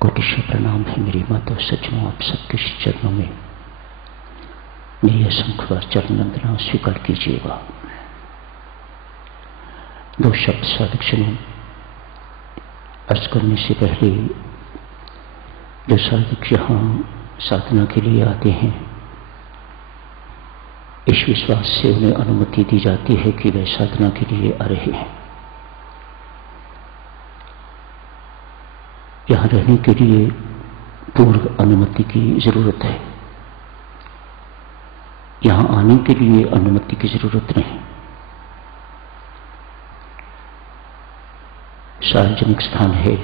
कोटिशा प्रणाम है मेरी माता सज्जनों, आप सबके चरणों में मेरी असंख्य बार चरण वंदना स्वीकार कीजिएगा। दो शब्द साधक जनों अर्ज करने से पहले, जो साधक यहाँ साधना के लिए आते हैं, इस विश्वास से उन्हें अनुमति दी जाती है कि वे साधना के लिए आ रहे हैं। यहाँ रहने के लिए पूर्व अनुमति की जरूरत है, यहाँ आने के लिए अनुमति की जरूरत नहीं। सार्वजनिक स्थान है,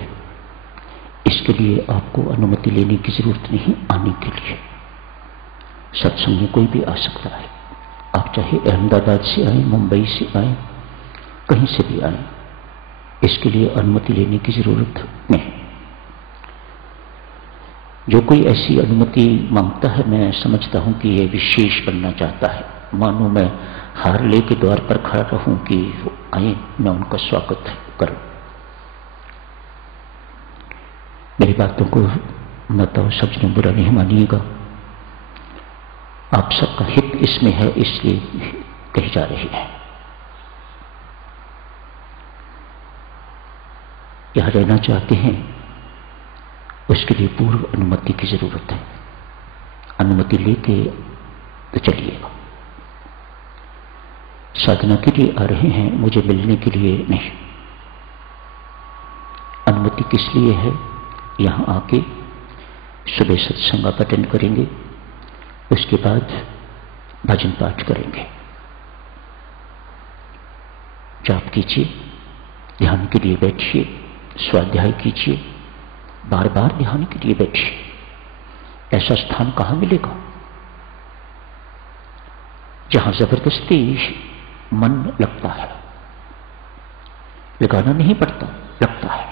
इसके लिए आपको अनुमति लेने की जरूरत नहीं। आने के लिए सत्संग में कोई भी आ सकता है। आप चाहे अहमदाबाद से आए, मुंबई से आए, कहीं से भी आए, इसके लिए अनुमति लेने की जरूरत नहीं। जो कोई ऐसी अनुमति मांगता है, मैं समझता हूं कि यह विशेष बनना चाहता है। मानो मैं हार लेके द्वार पर खड़ा रहूं कि आए, मैं उनका स्वागत करूं। मेरी बातों को मत और सच में बुरा नहीं मानिएगा। आप सबका हित इसमें है, इसलिए कही जा रही है। यहां रहना चाहते हैं, उसके लिए पूर्व अनुमति की जरूरत है। अनुमति लेके तो चलिएगा। साधना के लिए आ रहे हैं, मुझे मिलने के लिए नहीं। अनुमति किस लिए है? यहां आके सुबह सत्संग आप अटेंड करेंगे, उसके बाद भजन पाठ करेंगे, जाप कीजिए, ध्यान के लिए बैठिए, स्वाध्याय कीजिए, बार बार ध्यान के लिए बैठिए। ऐसा स्थान कहां मिलेगा जहां जबरदस्ती मन लगता है? लगाना नहीं पड़ता, लगता है।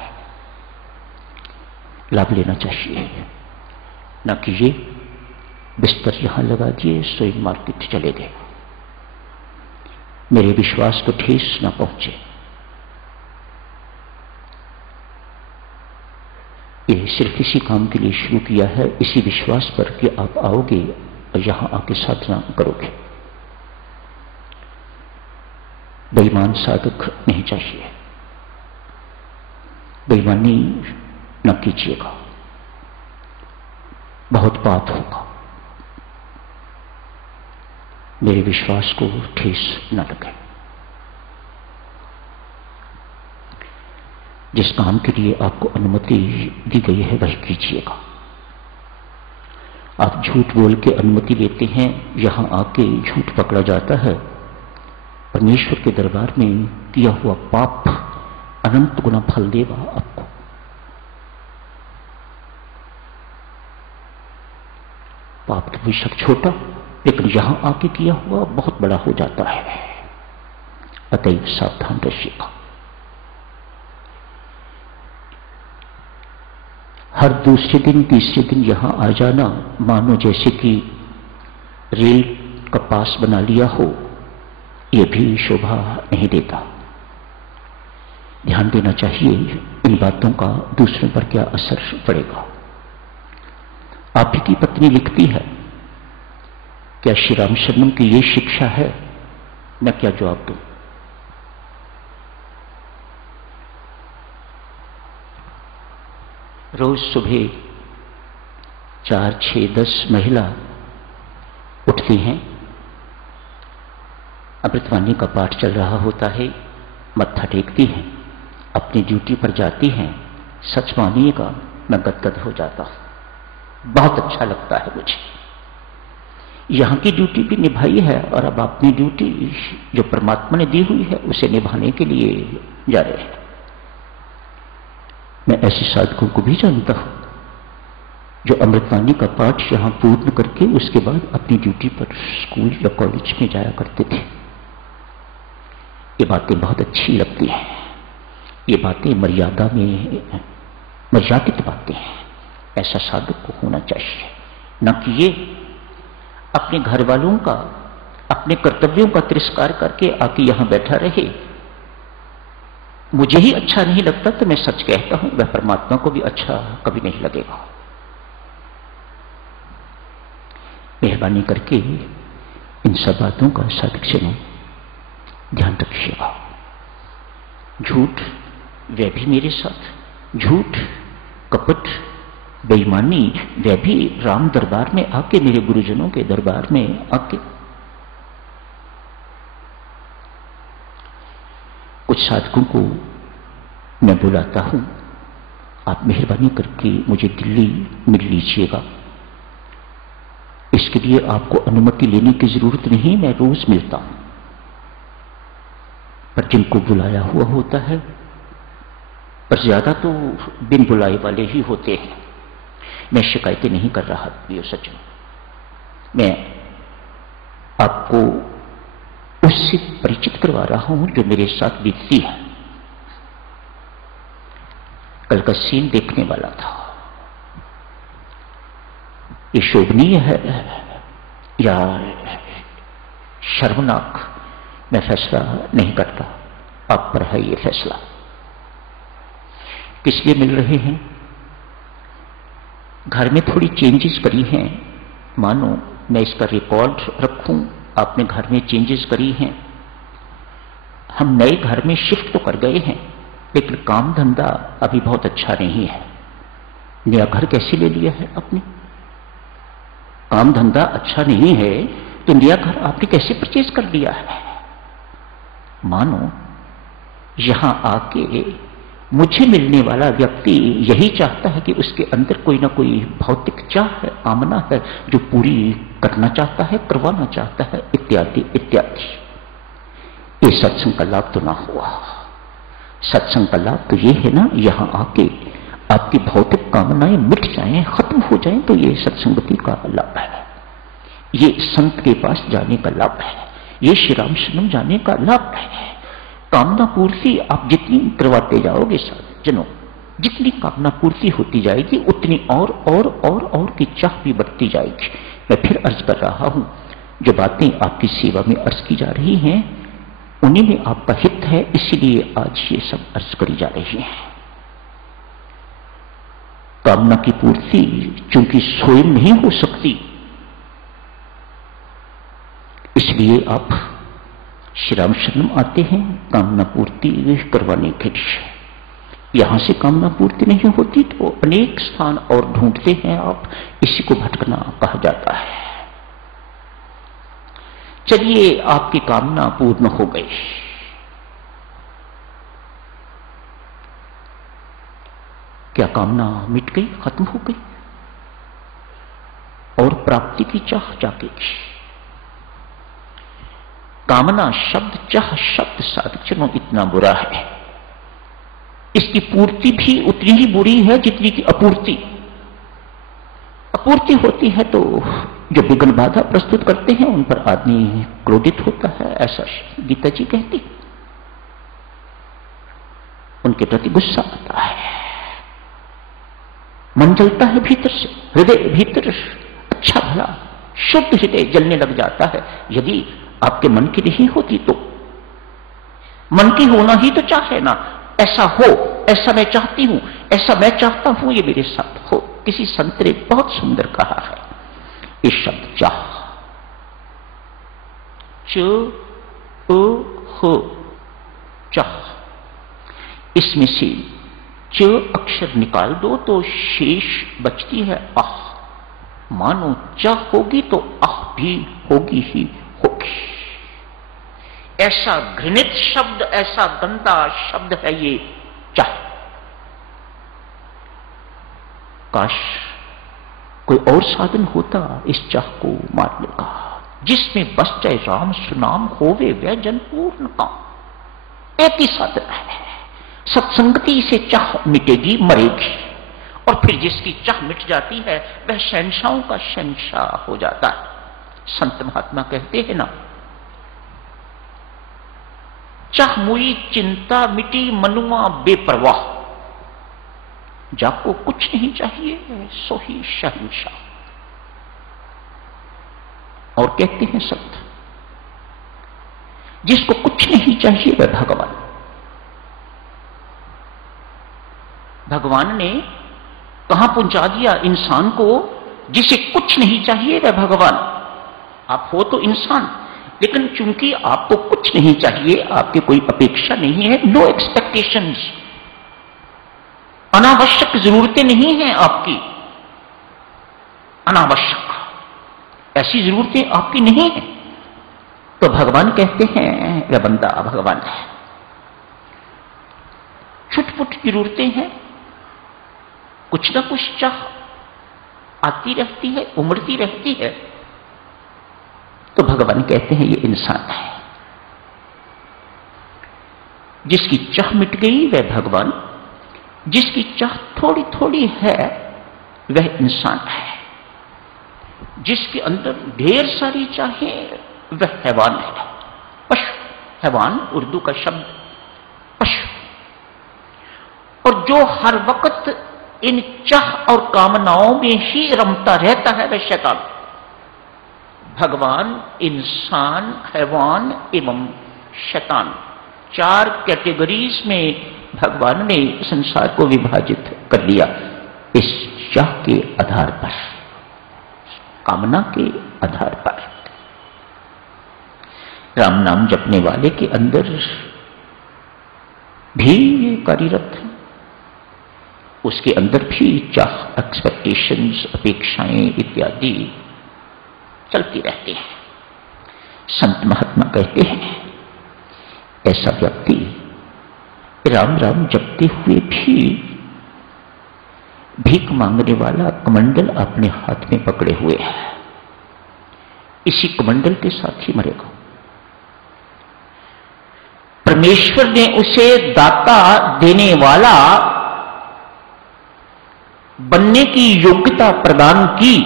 लाभ लेना चाहिए, ना कि ये बिस्तर यहां लगा दिए, सोई मार्केट चले गए, मेरे विश्वास को ठेस ना पहुंचे। ये सिर्फ इसी काम के लिए शुरू किया है, इसी विश्वास पर कि आप आओगे और यहां आके साधना करोगे। बेईमान साधक नहीं चाहिए, बेईमानी न कीजिएगा, बहुत पाप होगा। मेरे विश्वास को ठेस न लगे। जिस काम के लिए आपको अनुमति दी गई है वही कीजिएगा। आप झूठ बोल के अनुमति लेते हैं, यहां आके झूठ पकड़ा जाता है। परमेश्वर के दरबार में किया हुआ पाप अनंत गुना फल देगा आपको। पाप तो बेशक छोटा, लेकिन यहां आके किया हुआ बहुत बड़ा हो जाता है। अतएव सावधान रहिएगा। हर दूसरे दिन तीसरे दिन यहां आ जाना मानो जैसे कि रेल का पास बना लिया हो, यह भी शोभा नहीं देता। ध्यान देना चाहिए इन बातों का दूसरों पर क्या असर पड़ेगा। आप ही की पत्नी लिखती है, क्या श्री राम शर्मा की ये शिक्षा है? मैं क्या जवाब दूं? रोज सुबह 4, 6, 10 महिला उठती हैं, अमृतवाणी का पाठ चल रहा होता है, मत्था टेकती हैं, अपनी ड्यूटी पर जाती हैं। सच मानिएगा, मैं गदगद हो जाता हूं। बहुत अच्छा लगता है मुझे। यहां की ड्यूटी भी निभाई है और अब अपनी ड्यूटी जो परमात्मा ने दी हुई है उसे निभाने के लिए जा रहे हैं। मैं ऐसे साधकों को भी जानता हूं जो अमृतवाणी का पाठ यहां पूर्ण करके उसके बाद अपनी ड्यूटी पर स्कूल या कॉलेज में जाया करते थे। ये बातें बहुत अच्छी लगती हैं। ये बातें मर्यादा में मर्यादित बातें हैं। ऐसा साधक को होना चाहिए, न कि ये अपने घर वालों का, अपने कर्तव्यों का तिरस्कार करके आके यहां बैठा रहे मुझे ही अच्छा नहीं लगता तो मैं सच कहता हूं, वह परमात्मा को भी अच्छा कभी नहीं लगेगा। मेहरबानी करके इन सब बातों का साधक ध्यान रखिएगा। झूठ वह भी मेरे साथ, झूठ कपट बेईमानी वह भी राम दरबार में आके, मेरे गुरुजनों के दरबार में आके। कुछ साधकों को मैं बुलाता हूं, आप मेहरबानी करके मुझे दिल्ली मिल लीजिएगा। इसके लिए आपको अनुमति लेने की जरूरत नहीं, मैं रोज मिलता हूं। पर जिनको बुलाया हुआ होता है, पर ज्यादा तो बिन बुलाए वाले ही होते हैं। मैं शिकायतें नहीं कर रहा प्रिय सज्जन, मैं आपको उससे परिचित करवा रहा हूं जो मेरे साथ बीतती है। कल का सीन देखने वाला था। ये शोभनीय है या शर्मनाक, मैं फैसला नहीं करता, आप पर है ये फैसला। किस लिए मिल रहे हैं? घर में थोड़ी चेंजेस करी हैं, मानो मैं इसका रिकॉर्ड रखूं। आपने घर में चेंजेस करी हैं, हम नए घर में शिफ्ट तो कर गए हैं, लेकिन काम धंधा अभी बहुत अच्छा नहीं है। नया घर कैसे ले लिया है आपने? काम धंधा अच्छा नहीं है तो नया घर आपने कैसे परचेज कर लिया है? मानो यहां आके मुझे मिलने वाला व्यक्ति यही चाहता है कि उसके अंदर कोई ना कोई भौतिक चाह है, कामना है, जो पूरी करना चाहता है, करवाना चाहता है, इत्यादि इत्यादि। ये सत्संग का लाभ तो ना हुआ। सत्संग का लाभ तो ये है ना, यहां आके आपकी भौतिक कामनाएं मिट जाएं, खत्म हो जाएं, तो ये सत्संगति का लाभ है, ये संत के पास जाने का लाभ है, ये श्री राम शरणम जाने का लाभ है। कामना पूर्ति आप जितनी करवाते जाओगे सज्जनों, जितनी कामना पूर्ति होती जाएगी उतनी और की चाह भी बढ़ती जाएगी। मैं फिर अर्ज कर रहा हूं, जो बातें आपकी सेवा में अर्ज की जा रही हैं उन्हीं में आपका हित है, इसलिए आज ये सब अर्ज करी जा रही है। कामना की पूर्ति चूंकि स्वयं नहीं हो सकती, इसलिए आप श्री राम शरणम आते हैं कामना पूर्ति करवाने के लिए। यहां से कामना पूर्ति नहीं होती तो अनेक स्थान और ढूंढते हैं आप, इसी को भटकना कहा जाता है। चलिए, आपकी कामना पूर्ण हो गई। क्या कामना मिट गई, खत्म हो गई और प्राप्ति की चाह जागेगी? कामना शब्द, चाह शब्द साधकजनों इतना बुरा है, इसकी पूर्ति भी उतनी ही बुरी है जितनी की अपूर्ति। अपूर्ति होती है तो जो विघ्न बाधा प्रस्तुत करते हैं उन पर आदमी क्रोधित होता है, ऐसा गीता जी कहती, उनके प्रति गुस्सा आता है, मन जलता है भीतर से, हृदय भीतर अच्छा भला शुद्ध हृदय जलने लग जाता है। यदि आपके मन की नहीं होती तो मन की होना ही तो चाहे ना, ऐसा हो, ऐसा मैं चाहती हूं, ऐसा मैं चाहता हूं ये मेरे साथ हो। किसी संत ने बहुत सुंदर कहा है इस शब्द चाह, च हो चाह, इसमें से च अक्षर निकाल दो तो शेष बचती है आह। मानो चाह होगी तो आह भी होगी ही होगी। ऐसा घृणित शब्द, ऐसा गंदा शब्द है ये चाह। काश कोई और साधन होता इस चाह को मारने का, जिसमें बस जाए राम सुनाम होवे वह जन पूर्ण काम। एक ही साधन है, सत्संगति से चाह मिटेगी, मरेगी, और फिर जिसकी चाह मिट जाती है वह शहंशाहों का शहंशाह हो जाता है। संत महात्मा कहते हैं ना, चाह मुई चिंता मिटी मनुआ बेपरवाह, जाको कुछ नहीं चाहिए सो ही शहंशाह। और कहते हैं संत, जिसको कुछ नहीं चाहिए वह भगवान, भगवान ने कहां पहुंचा दिया इंसान को, जिसे कुछ नहीं चाहिए वह भगवान। आप हो तो इंसान, लेकिन चूंकि आपको कुछ नहीं चाहिए, आपकी कोई अपेक्षा नहीं है, नो एक्सपेक्टेशंस, अनावश्यक जरूरतें नहीं हैं आपकी, अनावश्यक ऐसी जरूरतें आपकी नहीं है, तो भगवान कहते हैं वह बंदा भगवान है। छुटपुट जरूरतें हैं, कुछ ना कुछ चाह आती रहती है, उमड़ती रहती है, तो भगवान कहते हैं ये इंसान है। जिसकी चाह मिट गई वह भगवान, जिसकी चाह थोड़ी थोड़ी है वह इंसान है, जिसके अंदर ढेर सारी चाहें वह हैवान है, पशु। हैवान उर्दू का शब्द पशु। और जो हर वक्त इन चाह और कामनाओं में ही रमता रहता है वह शैतान। भगवान, इंसान, हैवान एवं शैतान, 4 कैटेगरीज में भगवान ने संसार को विभाजित कर लिया, इस चाह के आधार पर, कामना के आधार पर। राम नाम जपने वाले के अंदर भी ये कार्यरत है, उसके अंदर भी चाह, एक्सपेक्टेशंस, अपेक्षाएं इत्यादि चलती रहती हैं। संत महात्मा कहते हैं ऐसा व्यक्ति राम राम जपते हुए भी भीख मांगने वाला कमंडल अपने हाथ में पकड़े हुए है, इसी कमंडल के साथ ही मरेगा। परमेश्वर ने उसे दाता देने वाला बनने की योग्यता प्रदान की।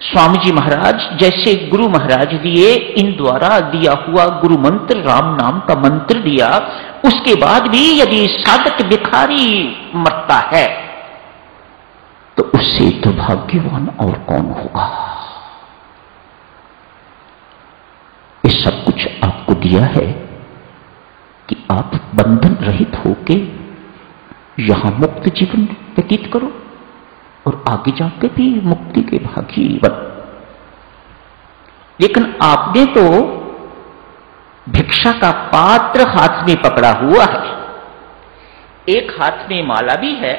स्वामी जी महाराज जैसे गुरु महाराज दिए, इन द्वारा दिया हुआ गुरु मंत्र, राम नाम का मंत्र दिया, उसके बाद भी यदि साधक भिखारी मरता है तो उससे दुर्भाग्यवान और कौन होगा। ये सब कुछ आपको दिया है कि आप बंधन रहित होके यहां मुक्त जीवन व्यतीत करो और आगे जाके भी मुक्ति के भागी बन। लेकिन आपने तो भिक्षा का पात्र हाथ में पकड़ा हुआ है, एक हाथ में माला भी है,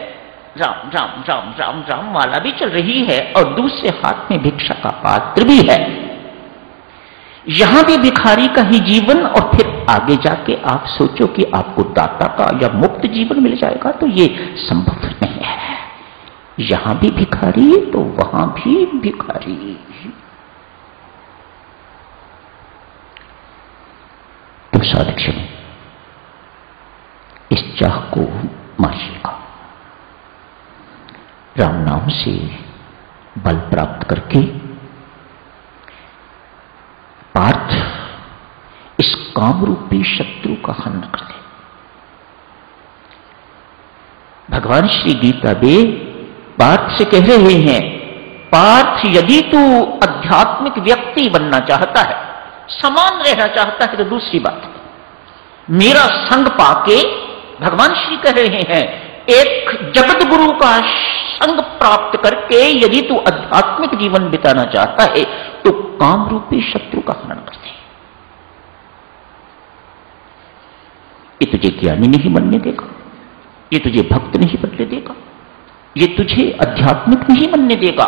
राम राम राम राम राम माला भी चल रही है, और दूसरे हाथ में भिक्षा का पात्र भी है। यहां भी भिखारी का ही जीवन, और फिर आगे जाके आप सोचो कि आपको दाता का या मुक्त जीवन मिल जाएगा, तो ये संभव नहीं है। यहां भी भिखारी तो वहां भी भिखारी। तो साधक सुनो, इस चाह को मारिएगा, राम नाम से बल प्राप्त करके पार्थ इस काम रूपी शत्रु का हनन कर दे। भगवान श्री गीता में पार्थ से कह रहे हैं, पार्थ यदि तू आध्यात्मिक व्यक्ति बनना चाहता है, समान रहना चाहता है, तो दूसरी बात है, मेरा संग पाके, भगवान श्री कह रहे हैं, एक जगत गुरु का संग प्राप्त करके यदि तू आध्यात्मिक जीवन बिताना चाहता है तो काम रूपी शत्रु का हनन कर दे। ये तुझे ज्ञानी नहीं बनने देगा, ये तुझे भक्त नहीं बनने देगा, ये तुझे आध्यात्मिक नहीं बनने देगा।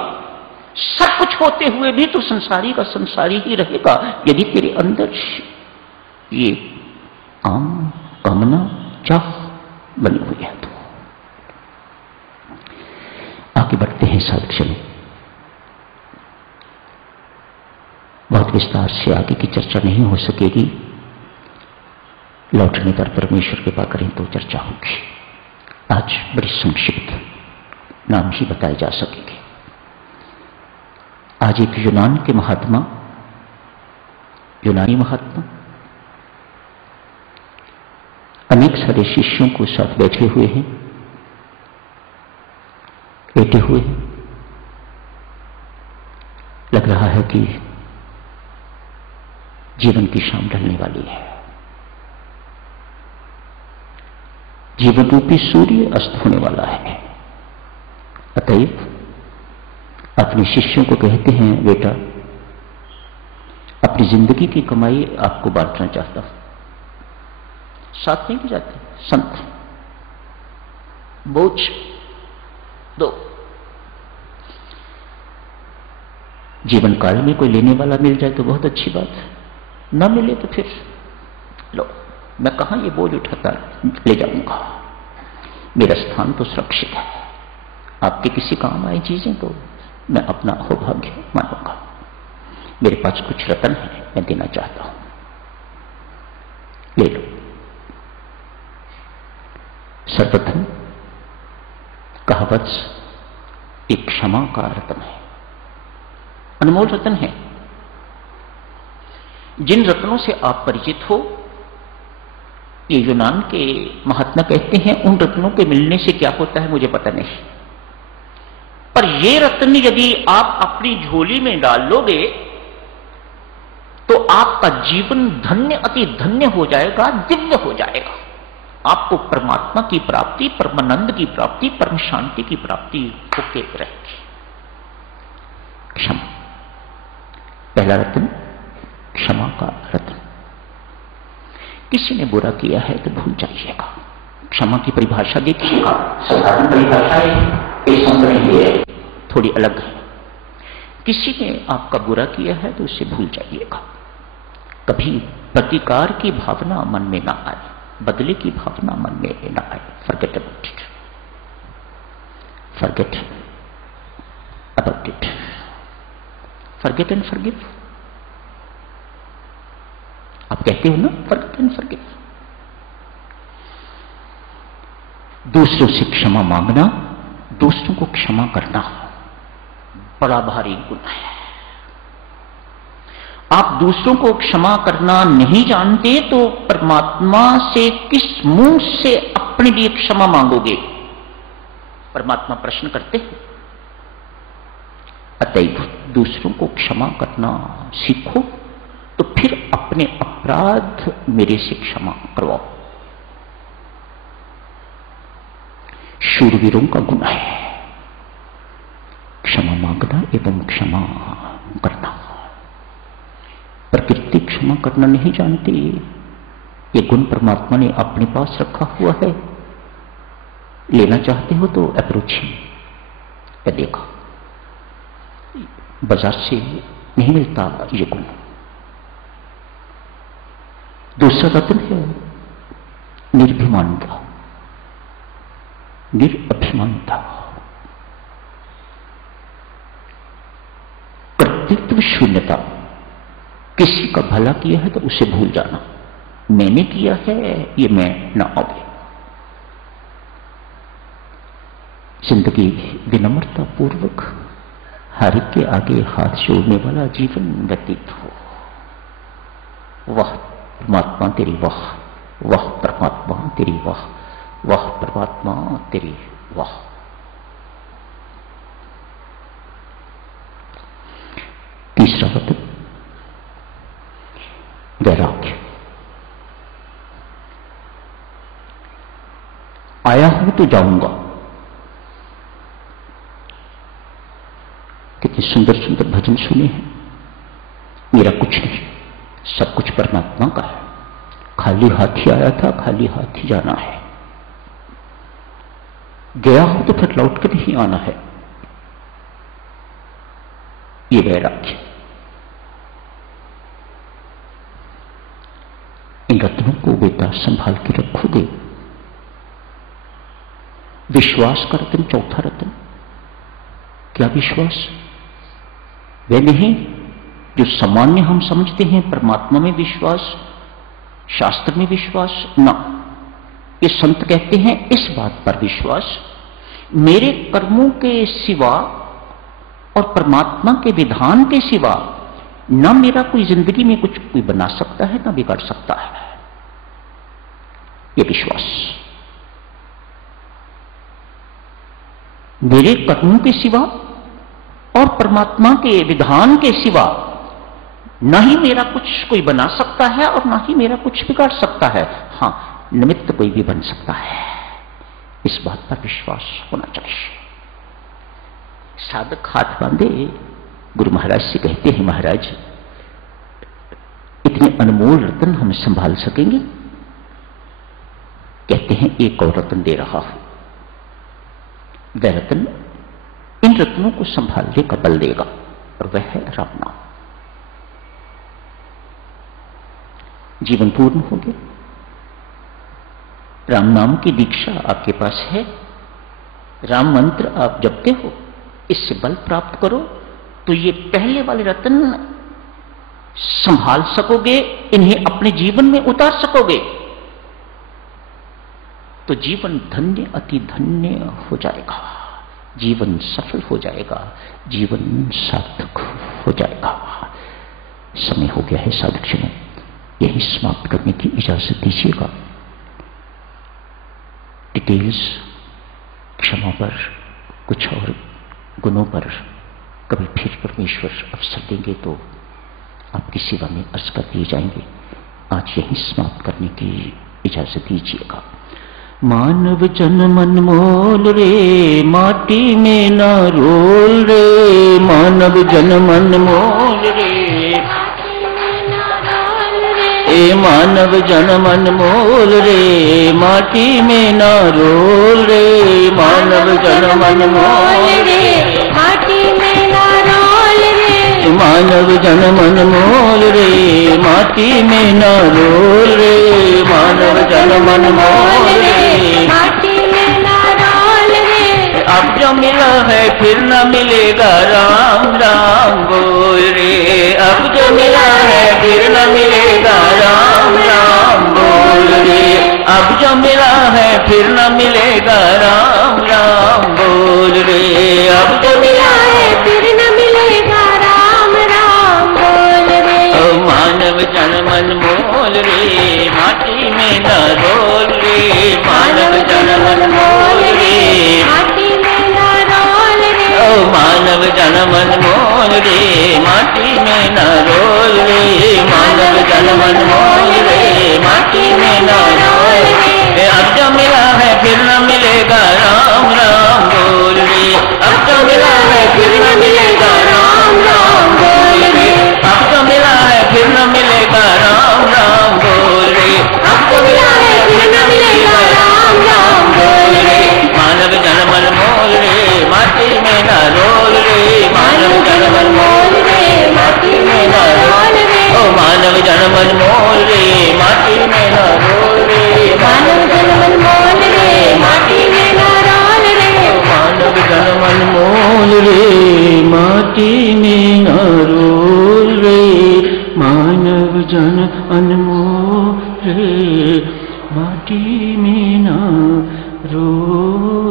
सब कुछ होते हुए भी तू संसारी का संसारी ही रहेगा यदि तेरे अंदर ये काम, कामना, चाह बनी हुई है। तो आगे बढ़ते हैं साधक चलो, बहुत विस्तार से आगे की चर्चा नहीं हो सकेगी, लौटने पर परमेश्वर कृपा करें तो चर्चा होगी। आज बड़ी संक्षिप्त नाम ही बताए जा सकेंगे। आज एक यूनान के महात्मा, यूनानी महात्मा अनेक सारे शिष्यों को साथ बैठे हुए हैं, बैठे हुए हैं। लग रहा है कि जीवन की शाम ढलने वाली है। जीवन रूपी सूर्य अस्त होने वाला है। अतएव अपने शिष्यों को कहते हैं, बेटा अपनी जिंदगी की कमाई आपको बांटना चाहता हूं। साथ नहीं जाते संत, बोझ दो। जीवन काल में कोई लेने वाला मिल जाए तो बहुत अच्छी बात है, ना मिले तो फिर लो, मैं कहां ये बोझ उठाता ले जाऊंगा, मेरा स्थान तो सुरक्षित है। आपके किसी काम आए चीजें तो मैं अपना अहोभाग्य मानूंगा। मेरे पास कुछ रतन है, मैं देना चाहता हूं, ले लो। सर्वप्रथम कहावत एक क्षमा का रतन है, अनमोल रतन है। जिन रत्नों से आप परिचित हो, ये यूनान के महात्मा कहते हैं, उन रत्नों के मिलने से क्या होता है मुझे पता नहीं, पर ये रत्न यदि आप अपनी झोली में डाल लोगे तो आपका जीवन धन्य अति धन्य हो जाएगा, दिव्य हो जाएगा। आपको परमात्मा की प्राप्ति, परमानंद की प्राप्ति, परम शांति की प्राप्ति होके रहेगी। क्षमा, पहला रत्न क्षमा का रत्न। किसी ने बुरा किया है तो भूल जाइएगा। क्षमा की परिभाषा देखिएगा, साधारण परिभाषा है, थोड़ी अलग है। किसी ने आपका बुरा किया है तो उसे भूल जाइएगा। कभी प्रतिकार की भावना मन में ना आए, बदले की भावना मन में ना आए। Forget about it, forget about it, forget and forgive. आप कहते हो ना, फॉरगेट एंड फॉरगिव। दूसरों से क्षमा मांगना, दूसरों को क्षमा करना बड़ा भारी गुण है। आप दूसरों को क्षमा करना नहीं जानते तो परमात्मा से किस मुंह से अपने लिए क्षमा मांगोगे? परमात्मा प्रश्न करते हैं। अतएव दूसरों को क्षमा करना सीखो, तो फिर अपने अपराध मेरे से क्षमा करवाओ। शूरवीरों का गुण है क्षमा मांगना एवं क्षमा करना। प्रकृति क्षमा करना नहीं जानती, ये गुण परमात्मा ने अपने पास रखा हुआ है। लेना चाहते हो तो अप्रोच देखा, बाजार से नहीं मिलता ये गुण। दूसरा रत्न है निर्भिमानता, निरअभिमानता, कर्तृत्व शून्यता। किसी का भला किया है तो उसे भूल जाना, मैंने किया है ये मैं न आवे। जिंदगी विनम्रता पूर्वक हर एक के आगे हाथ जोड़ने वाला जीवन व्यतीत हो। वाह परमात्मा तेरी वाह, वाह परमात्मा तेरी वाह, वाह परमात्मा तेरी वाह। तीसरा रत्न वैराग्य। आया हूं तो जाऊंगा। कितने सुंदर सुंदर भजन सुने हैं। मेरा कुछ नहीं, सब कुछ परमात्मा का है। खाली हाथ ही आया था, खाली हाथ ही जाना है। गया हूं तो फिर लौट कर नहीं आना है। ये वैराग्य। इन रत्नों को बेटा संभाल के रखोगे। विश्वास का रत्न चौथा रत्न। क्या विश्वास? वह नहीं जो सामान्य हम समझते हैं, परमात्मा में विश्वास, शास्त्र में विश्वास ना। ये संत कहते हैं इस बात पर विश्वास, मेरे कर्मों के सिवा और परमात्मा के विधान के सिवा न मेरा कोई जिंदगी में कुछ कोई बना सकता है, न बिगाड़ सकता है। ये विश्वास। मेरे कर्मों के सिवा और परमात्मा के विधान के सिवा न ही मेरा कुछ कोई बना सकता है और न ही मेरा कुछ बिगाड़ सकता है। हां, निमित्त कोई भी बन सकता है। इस बात पर विश्वास होना चाहिए। साधक हाथ बांधे गुरु महाराज से कहते हैं, महाराज इतने अनमोल रत्न हम संभाल सकेंगे? कहते हैं एक और रत्न दे रहा हूं, वह रत्न इन रत्नों को संभालने का बल देगा, और वह है राम नाम। जीवन पूर्ण हो गया। राम नाम की दीक्षा आपके पास है, राम मंत्र आप जपते हो, इससे बल प्राप्त करो तो ये पहले वाले रत्न संभाल सकोगे, इन्हें अपने जीवन में उतार सकोगे, तो जीवन धन्य अति धन्य हो जाएगा, जीवन सफल हो जाएगा, जीवन सार्थक हो जाएगा। समय हो गया है साधकजनों, यही समाप्त करने की इजाजत दीजिएगा। डिटेल्स क्षमा पर, कुछ और गुणों पर कभी फिर परमेश्वर अवसर देंगे तो आपकी सेवा में अर्ज कर दिए जाएंगे। आज यही समाप्त करने की इजाजत दीजिएगा। मानव जन्म अनमोल रे, माटी में ना रोल रे, मानव जन्म अनमोल रे, ए मानव जन्म अनमोल रे, माटी में ना रोल रे, मानव जन्म अनमोल रे, माटी में ना रोल रे, मानव जन्म अनमोल रे, माटी में ना रोल रे, मानव जन्म अनमोल रे, माटी में ना रोल रे। अब जो मिला है फिर न मिलेगा, राम राम बोल रे, अब जो मिला है फिर न मिलेगा, राम राम बोल रे, अब जो मिला है फिर न मिलेगा, राम राम बोल रे, अब जो मिला है फिर न मिलेगा, राम राम बोल रे। ओ मानव जन्म अनमोल रे, माटी में न रोल रे, मानव जन्म अनमोल रे, माटी में न रोल रे, ओ मानव जन्म अनमोल रे, माटी में न रोल रे, मानव जन्म अनमोल रे, माटी में न रोल रे। अब जो मिला है फिर न मिलेगा, राम राम बोल रे, अब जो मिला है फिर न मिलेगा, राम राम बोल रे, अब जो मिला है फिर न मिलेगा, राम राम बोल रे, अब जो मिला है फिर न मिलेगा, राम राम बोल रे। मानव जन्म अनमोल रे, माटी में न रोल रे, मानव जन्म अनमोल रे, माटी में न रोल रे, ओ मानव जन्म अनमोल रे, माटी में न रोल रे, मानव जन्म अनमोल रे, माटी में न रोल रे, मानव जन्म अनमोल रे, माटी में न रोल रे, मानव जन्म अनमोल रे, माटी में न रोल।